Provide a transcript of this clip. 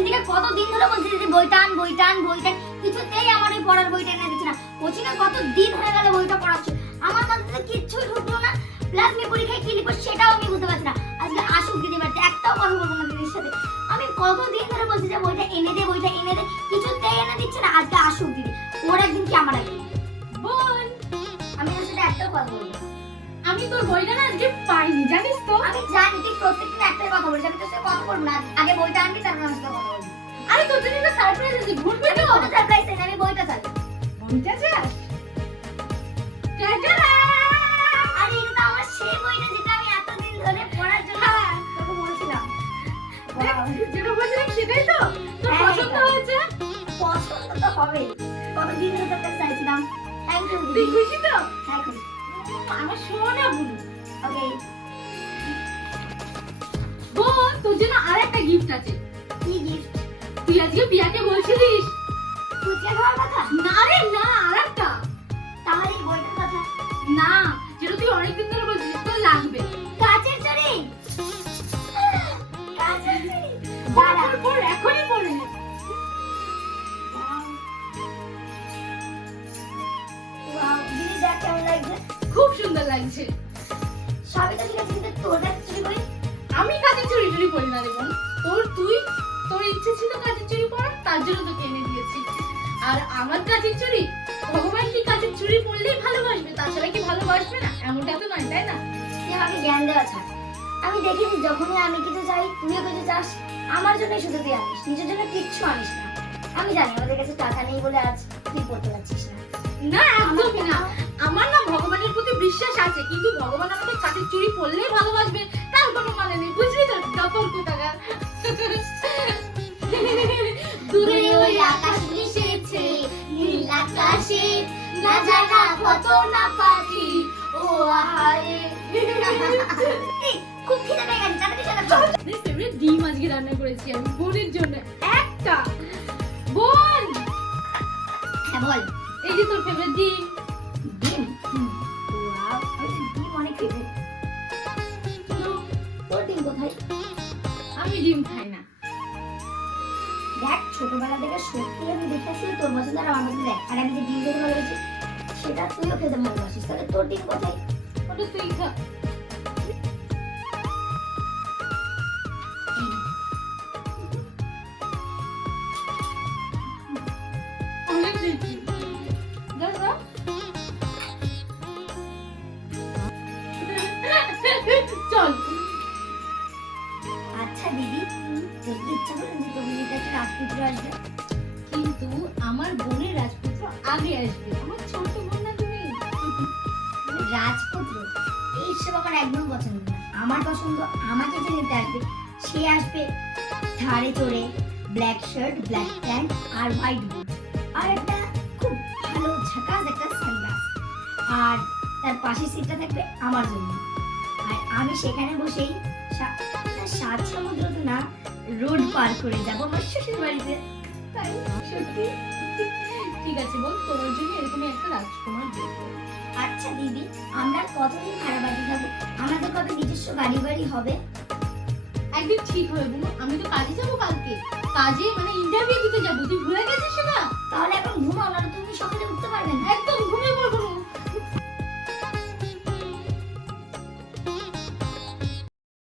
দিদিকে কতদিন ধরে বলছি দিদি বইটা আন বইটা আন বইটা, কিছুতেই আমার ওই পড়ার বইটা এনে দিচ্ছে না। কোচিংয়ে কত দিন হয়ে গেল বইটা পড়াচ্ছে, আমার মাথাতে কিচ্ছুই ঢুকলো না। প্লাস আমি পরীক্ষায় কি লিখবো সেটাও আমি বুঝতে পারছি না। আজকে আসুক দিদি বাড়িতে, একটাও কথা বলবো না দিদির সাথে। আমি কতদিন ধরে বলছি যে বইটা এনে দে বইটা এনে দে, কিছুতেই এনে দিচ্ছে না। আজকে আসুক দিদি, ওর একদিন কি আমার একদিন। বল, আমি ওর সাথে একটাও কথা বলবো না। আমি তোর বইটা না আজকে পাইনি, জানিস তো? আমি জানি তুই প্রত্যেকদিন একটাই কথা বলিস, আমি তোর সাথে কথা বলবো না। আগে বইটা আনবি, তারপর আমার সাথে কথা বলবি। আরে তোর জন্য একটা সারপ্রাইজ আছে, ঘুরবি আমি তো? কোনো সারপ্রাইজ চাই না, আমি বইটা চাই। বইটা চাস? টাটা! আরে এটা তো আমার সেই বইটা যেটা আমি এতদিন ধরে পড়ার জন্য তোকে বলছিলাম। যেটা বলছিলাম সেটাই তো? তোর হ্যাঁ, পছন্দ এটা। হয়েছে? পছন্দ তো হবেই, কতদিন ধরে তোর কাছে চাইছিলাম। থ্যাংক ইউ তুই দিদি। খুশি তো? হ্যাঁ খুশি। আমার সোনা বুনু। ওকে, বোন, তোর জন্য আরেকটা গিফট আছে। কি গিফট? তুই আজকে পিয়াকে বলছিলিস? ফুচকা খাওয়ার কথা? না রে না, আরেকটা। তাহলে এই বইটার কথা? না, যেটা তুই অনেকদিন ধরে বলছিস তোর লাগবে। কাচের চড়ি? কাচের চড়ি? দাঁড়া, পর এখনই পড়ে নে। ওয়াও, দিদি দেখ কেমন লাগছে। খুব সুন্দর লাগছে। সবই তো ঠিক আছে, কিন্তু তোর কাছে চুরি করি? আমি কাজের চুরি টুরি করি না রে বোন। তোর ইচ্ছে ছিল কাজের চুরি করার, তার জন্য তোকে এনে দিয়েছি। আর আমার কাজের চুরি, ভগবান কি কাজের চুরি পড়লেই ভালোবাসবে, তাছাড়া কি ভালোবাসবে না? এমনটা তো নয়, তাই না? তুই আমাকে জ্ঞান দেওয়া ছাড়। আমি দেখিনি যখনই আমি কিছু চাই তুইও কিছু চাস, আমার জন্যই শুধু তুই আনিস, নিজের জন্য কিচ্ছু আনিস না। আমি জানি আমাদের কাছে টাকা নেই বলে আজ তুই পড়তে পারছিস না। না, একদমই না। আমার না ভগবানের প্রতি বিশ্বাস আছে, কিন্তু ভগবান আমাদের কাজের চুরি পড়লেই ভালোবাসবে তার কোনো মানে নেই, বুঝলি তো? দপর কোথাকার। দূরে ওই আকাশ মিশেছে নীল আকাশে, না জানা কত না পাখি ও আহারে। এই, খুব খিদে পেয়ে গেছে, তাড়াতাড়ি চলে খা। ফেভারিট ডিম আজকে রান্না করেছি আমি বোনের জন্য একটা। বোন, হ্যাঁ বল। এই যে তোর ফেভারিট ডিম। ডিম? ওয়াও, আমি তো ডিম অনেক খেতে। তোর ডিম কোথায়? আমি ডিম খাই না। দেখ ছোটবেলা থেকে সত্যি আমি দেখেছি তোর পছন্দ আর আমার পছন্দ এক। আর আমি যে ডিম খেতে ভালোবাসি সেটা তুইও খেতে ভালোবাসিস, তাহলে তোর ডিম কোথায়? ওটা তুই খা। অনেক টেস্টি। দাদা চল। আচ্ছা দিদি, তোর কি ইচ্ছা করে যে তোর দিদিতে একটা রাজপুত্র আসবে? কিন্তু আমার বোনের রাজপুত্র আগে আসবে, আমার ছোট বোন না তুমি। রাজপুত্র এইসব আমার একদম পছন্দ না। আমার পছন্দ আমাকে যে নিতে আসবে সে আসবে ধারে চড়ে, ব্ল্যাক শার্ট ব্ল্যাক প্যান্ট আর হোয়াইট বুট, আর একটা খুব ভালো ঝাকাস একটা সানগ্লাস, আর তার পাশের সিটটা থাকবে আমার জন্য। আর আমি সেখানে বসেই সাত সমুদ্র তো না, রোড পার করে যাবো আমার শ্বশুর বাড়িতে। তাই সত্যি। ঠিক আছে বোন, তোমার জন্য এরকমই একটা রাজকুমার দেখবো। আচ্ছা দিদি, আমরা কতদিন ভাড়া বাড়ি থাকবো? আমাদের কবে নিজস্ব গাড়ি বাড়ি হবে? একদিন ঠিক হবে বোন, আমি তো কাজে যাবো কালকে। কাজে মানে ইন্টারভিউ দিতে যাবো, তুই ভুলে গেছিস সেটা? তাহলে এখন ঘুমাও, না তুমি সকালে উঠতে পারবে না। একদম ঘুমিয়ে পড়বো না,